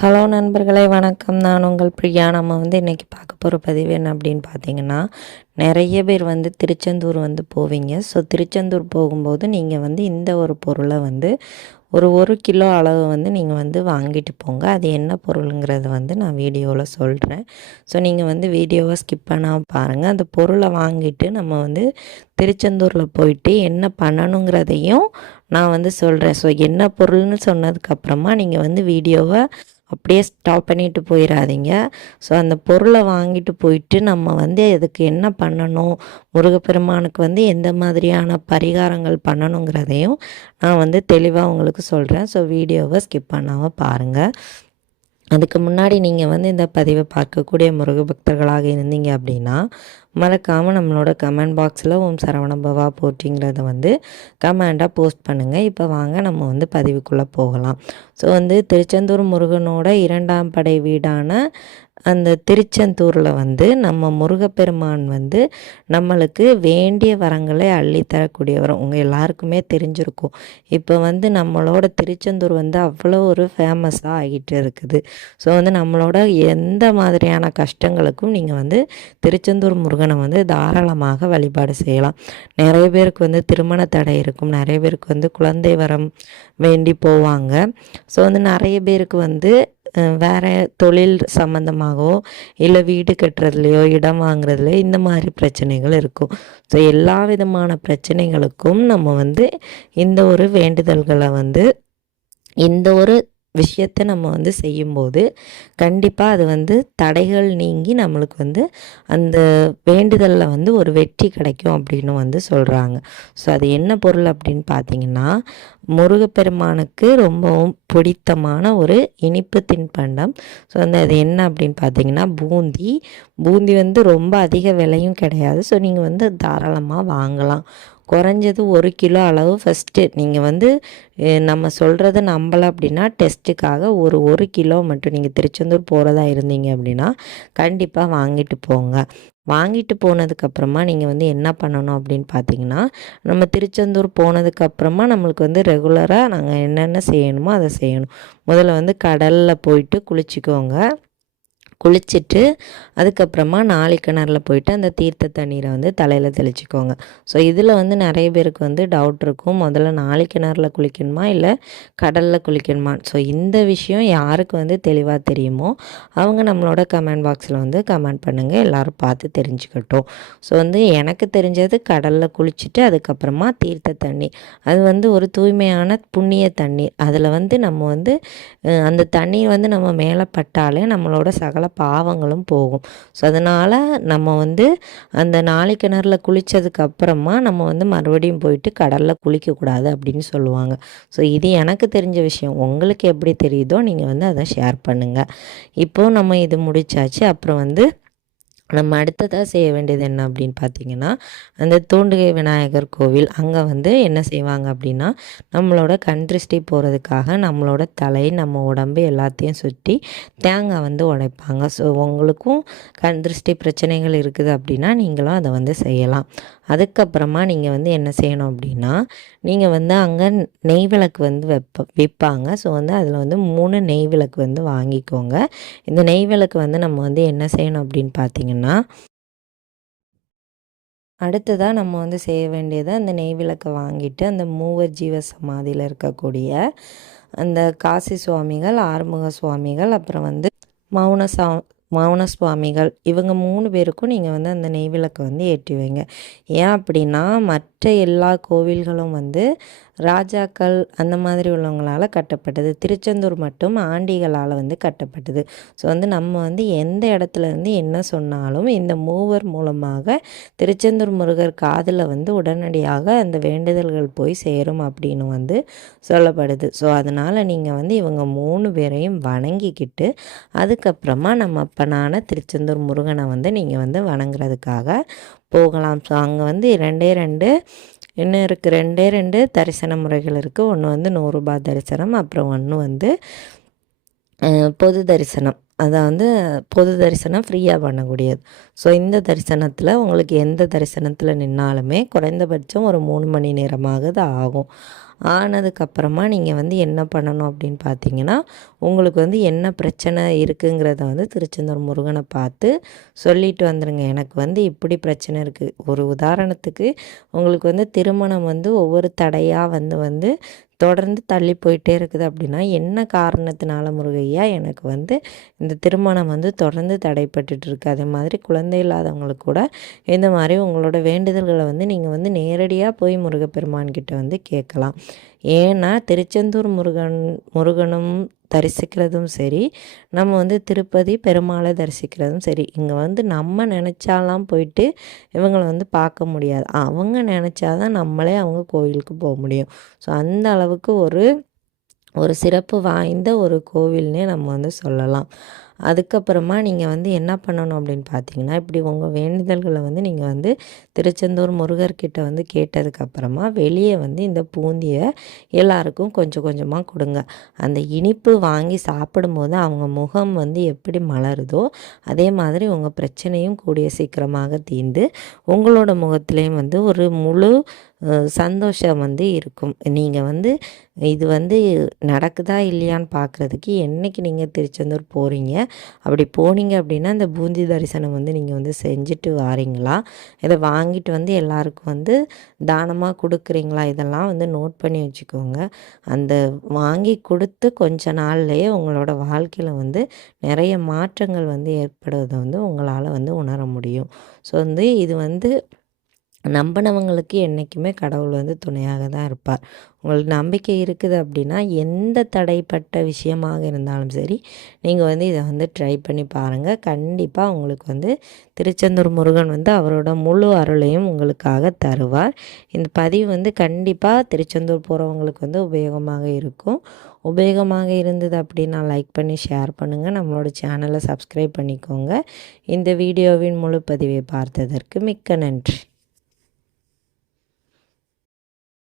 Hello நண்பர்களே வணக்கம். நான் உங்கள் பிரியா. நம்ம வந்து இன்றைக்கி பார்க்க போகிற பதிவு என்ன அப்படின்னு பார்த்தீங்கன்னா நிறைய பேர் வந்து திருச்செந்தூர் வந்து போவீங்க. ஸோ திருச்செந்தூர் போகும்போது நீங்கள் வந்து இந்த ஒரு பொருளை வந்து ஒரு ஒரு கிலோ அளவு வந்து நீங்கள் வந்து வாங்கிட்டு போங்க. அது என்ன பொருளுங்கிறத வந்து நான் வீடியோவில் சொல்கிறேன் ஸோ நீங்கள் வந்து வீடியோவை ஸ்கிப் பண்ணாமல் பாருங்கள் அந்த பொருளை வாங்கிட்டு நம்ம வந்து திருச்செந்தூரில் போயிட்டு என்ன பண்ணணுங்கிறதையும் நான் வந்து சொல்கிறேன் ஸோ என்ன பொருள்னு சொன்னதுக்கப்புறமா நீங்கள் வந்து வீடியோவை அப்படியே ஸ்டாப் பண்ணிட்டு போயிடாதீங்க ஸோ அந்த பொருளை வாங்கிட்டு போயிட்டு நம்ம வந்து அதுக்கு என்ன பண்ணணும்? முருகப்பெருமானுக்கு வந்து எந்த மாதிரியான பரிகாரங்கள் பண்ணணுங்கிறதையும் நான் வந்து தெளிவாக உங்களுக்கு சொல்கிறேன் ஸோ வீடியோவை ஸ்கிப் பண்ணாமல் பாருங்கள் அதுக்கு முன்னாடி நீங்கள் வந்து இந்த பதிவை பார்க்கக்கூடிய முருக பக்தர்களாக இருந்தீங்க அப்படின்னா மறக்காமல் நம்மளோட கமெண்ட் பாக்ஸில் ஓம் சரவணபவா போட்டிங்கிறத வந்து கமெண்டாக போஸ்ட் பண்ணுங்கள் இப்போ வாங்க நம்ம வந்து பதிவுக்குள்ளே போகலாம். ஸோ வந்து திருச்செந்தூர் முருகனோட இரண்டாம் படை வீடான அந்த திருச்செந்தூரில் வந்து நம்ம முருகப்பெருமான் வந்து நம்மளுக்கு வேண்டிய வரங்களை அள்ளித்தரக்கூடியவர் உங்கள் எல்லாருக்குமே தெரிஞ்சிருக்கும். இப்போ வந்து நம்மளோட திருச்செந்தூர் வந்து அவ்வளோ ஒரு ஃபேமஸாக ஆகிட்டு இருக்குது. ஸோ வந்து நம்மளோட எந்த மாதிரியான கஷ்டங்களுக்கும் நீங்கள் வந்து திருச்செந்தூர் முருகனை வந்து தாராளமாக வழிபாடு செய்யலாம். நிறைய பேருக்கு வந்து திருமண தடை இருக்கும். நிறைய பேருக்கு வந்து குழந்தை வரம் வேண்டி போவாங்க. ஸோ வந்து நிறைய பேருக்கு வந்து வேறு தொழில் சம்மந்தமாகவோ இல்லை வீடு கட்டுறதுலையோ இடம் வாங்குறதுலையோ இந்த மாதிரி பிரச்சனைகள் இருக்கும். ஸோ எல்லா விதமான பிரச்சனைகளுக்கும் நம்ம வந்து இந்த ஒரு வேண்டுதல்களை வந்து இந்த ஒரு விஷயத்தை நம்ம வந்து செய்யும்போது கண்டிப்பாக அது வந்து தடைகள் நீங்கி நம்மளுக்கு வந்து அந்த வேண்டுதலில் வந்து ஒரு வெற்றி கிடைக்கும் அப்படின்னு வந்து சொல்கிறாங்க ஸோ அது என்ன பொருள் அப்படின்னு பார்த்தீங்கன்னா முருகப்பெருமானுக்கு ரொம்பவும் பிடித்தமான ஒரு இனிப்பு தின்பண்டம். ஸோ வந்து அது என்ன அப்படின்னு பார்த்தீங்கன்னா பூந்தி. பூந்தி வந்து ரொம்ப அதிக விலையும் கிடையாது. ஸோ நீங்கள் வந்து தாராளமாக வாங்கலாம். குறைஞ்சது ஒரு கிலோ அளவு ஃபஸ்ட்டு நீங்கள் வந்து நம்ம சொல்கிறத நம்பலை அப்படின்னா டெஸ்ட்டுக்காக ஒரு ஒரு கிலோ மட்டும் நீங்கள் திருச்செந்தூர் போகிறதா இருந்தீங்க அப்படின்னா கண்டிப்பாக வாங்கிட்டு போங்க. வாங்கிட்டு போனதுக்கப்புறமா நீங்கள் வந்து என்ன பண்ணணும் அப்படின்னு பார்த்தீங்கன்னா நம்ம திருச்செந்தூர் போனதுக்கப்புறமா நம்மளுக்கு வந்து ரெகுலராக நாங்கள் என்னென்ன செய்யணுமோ அதை செய்யணும். முதல்ல வந்து கடலில் போயிட்டு குளிச்சுக்கோங்க. குளிச்சுட்டு அதுக்கப்புறமா நாளை கிணறில் போயிட்டு அந்த தீர்த்த தண்ணீரை வந்து தலையில் தெளிச்சுக்கோங்க. ஸோ இதில் வந்து நிறைய பேருக்கு வந்து டவுட் இருக்கும். முதல்ல நாளை கிணறில் குளிக்கணுமா? இல்லை கடலில் குளிக்கணுமா? ஸோ இந்த விஷயம் யாருக்கு வந்து தெளிவாக தெரியுமோ அவங்க நம்மளோட கமெண்ட் பாக்ஸில் வந்து கமெண்ட் பண்ணுங்கள் எல்லோரும் பார்த்து தெரிஞ்சுக்கட்டும். ஸோ வந்து எனக்கு தெரிஞ்சது கடலில் குளிச்சுட்டு அதுக்கப்புறமா தீர்த்த தண்ணி அது வந்து ஒரு தூய்மையான புண்ணிய தண்ணீர். அதில் வந்து நம்ம வந்து அந்த தண்ணீர் வந்து நம்ம மேலே பட்டாலே நம்மளோட சகல பாவங்களும் போகும். ஸோ அதனால் நம்ம வந்து அந்த நாளை கிணறுல குளித்ததுக்கு அப்புறமா நம்ம வந்து மறுபடியும் போயிட்டு கடலில் குளிக்கக்கூடாது அப்படின்னு சொல்லுவாங்க. ஸோ இது எனக்கு தெரிஞ்ச விஷயம். உங்களுக்கு எப்படி தெரியுதோ நீங்கள் வந்து அதை ஷேர் பண்ணுங்கள் இப்போது நம்ம இது முடித்தாச்சு அப்புறம் வந்து நம்ம அடுத்ததாக செய்ய வேண்டியது என்ன அப்படின்னு பார்த்தீங்கன்னா அந்த தூண்டுகை விநாயகர் கோவில் அங்கே வந்து என்ன செய்வாங்க அப்படின்னா நம்மளோட கண்ட்ரிஸ்டி போகிறதுக்காக நம்மளோட தலை நம்ம உடம்பு எல்லாத்தையும் சுற்றி தேங்காய் வந்து உடைப்பாங்க. ஸோ உங்களுக்கும் கண்ட்ரிஸ்டி பிரச்சனைகள் இருக்குது அப்படின்னா நீங்களும் அதை வந்து செய்யலாம். அதுக்கப்புறமா நீங்கள் வந்து என்ன செய்யணும் அப்படின்னா நீங்கள் வந்து அங்கே நெய் விளக்கு வந்து வைப்ப விற்பாங்க ஸோ வந்து அதில் வந்து மூணு நெய் விளக்கு வந்து வாங்கிக்கோங்க. இந்த நெய் விளக்கு வந்து நம்ம வந்து என்ன செய்யணும் அப்படின்னு பார்த்தீங்கன்னா அடுத்ததாக நம்ம வந்து செய்ய வேண்டியது அந்த நெய் விளக்கை வாங்கிட்டு அந்த மூவர் ஜீவ சமாதியில் இருக்கக்கூடிய அந்த காசி சுவாமிகள் ஆறுமுக சுவாமிகள் அப்புறம் வந்து மௌன சா மௌன சுவாமிகள் இவங்க மூணு பேருக்கும் நீங்கள் வந்து அந்த நெய் விளக்கை வந்து ஏற்றி வைங்க. ஏன் அப்படின்னா மற்ற எல்லா கோவில்களும் வந்து ராஜாக்கள் அந்த மாதிரி உள்ளவங்களால் கட்டப்பட்டது. திருச்செந்தூர் மட்டும் ஆண்டிகளால் வந்து கட்டப்பட்டது. ஸோ வந்து நம்ம வந்து எந்த இடத்துல இருந்து என்ன சொன்னாலும் இந்த மூவர் மூலமாக திருச்செந்தூர் முருகர் காதில் வந்து உடனடியாக அந்த வேண்டுதல்கள் போய் சேரும் அப்படின்னு வந்து சொல்லப்படுது. ஸோ அதனால் நீங்கள் வந்து இவங்க மூணு பேரையும் வணங்கிக்கிட்டு அதுக்கப்புறமா நம்ம அப்பனான திருச்செந்தூர் முருகனை வந்து நீங்கள் வந்து வணங்குறதுக்காக போகலாம். ஸோ அங்கே வந்து ரெண்டே ரெண்டு இன்னும் இருக்குது ரெண்டே ரெண்டு தரிசன முறைகள் இருக்குது ஒன்று வந்து நூறுரூபா தரிசனம் அப்புறம் ஒன்று வந்து பொது தரிசனம். அதை வந்து பொது தரிசனம் ஃப்ரீயாக பண்ணக்கூடியது. ஸோ இந்த தரிசனத்தில் உங்களுக்கு எந்த தரிசனத்தில் நின்னாலுமே குறைந்தபட்சம் ஒரு மூணு மணி நேரமாக தான் ஆகும். ஆனதுக்கப்புறமா நீங்கள் வந்து என்ன பண்ணணும் அப்படின்னு பார்த்தீங்கன்னா உங்களுக்கு வந்து என்ன பிரச்சனை இருக்குங்கிறத வந்து திருச்செந்தூர் முருகனை பார்த்து சொல்லிட்டு வந்துடுங்க எனக்கு வந்து இப்படி பிரச்சனை இருக்குது ஒரு உதாரணத்துக்கு உங்களுக்கு வந்து திருமணம் வந்து ஒவ்வொரு தடையாக வந்து வந்து தொடர்ந்து தள்ளி போயிட்டே இருக்குது அப்படின்னா என்ன காரணத்தினால முருகையா எனக்கு வந்து இந்த திருமணம் வந்து தொடர்ந்து தடைப்பட்டுருக்கு அதே மாதிரி குழந்தை இல்லாதவங்களுக்கு கூட இந்த மாதிரி உங்களோட வேண்டுதல்களை வந்து நீங்கள் வந்து நேரடியாக போய் முருகப்பெருமான்கிட்ட வந்து கேட்கலாம். ஏன்னா திருச்செந்தூர் முருகன் முருகனும் தரிசிக்கிறதும் சரி நம்ம வந்து திருப்பதி பெருமாளை தரிசிக்கிறதும் சரி இங்கே வந்து நம்ம நினச்சாலாம் போயிட்டு இவங்களை வந்து பார்க்க முடியாது. அவங்க நினச்சாதான் நம்மளே அவங்க கோயிலுக்கு போக முடியும். ஸோ அந்த அளவுக்கு ஒரு ஒரு சிறப்பு வாய்ந்த ஒரு கோவில்னே நம்ம வந்து சொல்லலாம். அதுக்கப்புறமா நீங்கள் வந்து என்ன பண்ணணும் அப்படின்னு பார்த்தீங்கன்னா இப்படி உங்கள் வேண்டுதல்களை வந்து நீங்கள் வந்து திருச்செந்தூர் முருகர்கிட்ட வந்து கேட்டதுக்கப்புறமா வெளியே வந்து இந்த பூந்தியை எல்லாருக்கும் கொஞ்சம் கொஞ்சமாக கொடுங்க. அந்த இனிப்பு வாங்கி சாப்பிடும்போது அவங்க முகம் வந்து எப்படி மலருதோ அதே மாதிரி உங்கள் பிரச்சனையும் கூடிய சீக்கிரமாக தீர்ந்து உங்களோட முகத்துலேயும் வந்து ஒரு முழு சந்தோஷம் வந்து இருக்கும். நீங்கள் வந்து இது வந்து நடக்குதா இல்லையான்னு பார்க்குறதுக்கு என்றைக்கு நீங்கள் திருச்செந்தூர் போகிறீங்க அப்படி போனீங்க அப்படின்னா இந்த பூந்தி தரிசனம் வந்து நீங்கள் வந்து செஞ்சுட்டு வாரீங்களா? இதை வாங்கிட்டு வந்து எல்லாருக்கும் வந்து தானமாக கொடுக்குறீங்களா? இதெல்லாம் வந்து நோட் பண்ணி வச்சுக்கோங்க. அந்த வாங்கி கொடுத்து கொஞ்ச நாள்லேயே உங்களோட வாழ்க்கையில் வந்து நிறைய மாற்றங்கள் வந்து ஏற்படுவதை வந்து உங்களால் வந்து உணர முடியும். ஸோ வந்து இது வந்து நம்பினவங்களுக்கு என்றைக்குமே கடவுள் வந்து துணையாக தான் இருப்பார். உங்களுக்கு நம்பிக்கை இருக்குது அப்படின்னா எந்த தடைப்பட்ட விஷயமாக இருந்தாலும் சரி நீங்கள் வந்து இதை வந்து ட்ரை பண்ணி பாருங்கள் கண்டிப்பாக உங்களுக்கு வந்து திருச்செந்தூர் முருகன் வந்து அவரோட முழு அருளையும் உங்களுக்காக தருவார். இந்த பதிவு வந்து கண்டிப்பாக திருச்செந்தூர் போகிறவங்களுக்கு வந்து உபயோகமாக இருக்கும். உபயோகமாக இருந்தது அப்படின்னா லைக் பண்ணி ஷேர் பண்ணுங்கள் நம்மளோட சேனலை சப்ஸ்கிரைப் பண்ணிக்கோங்க. இந்த வீடியோவின் முழு பதிவை பார்த்ததற்கு மிக்க நன்றி.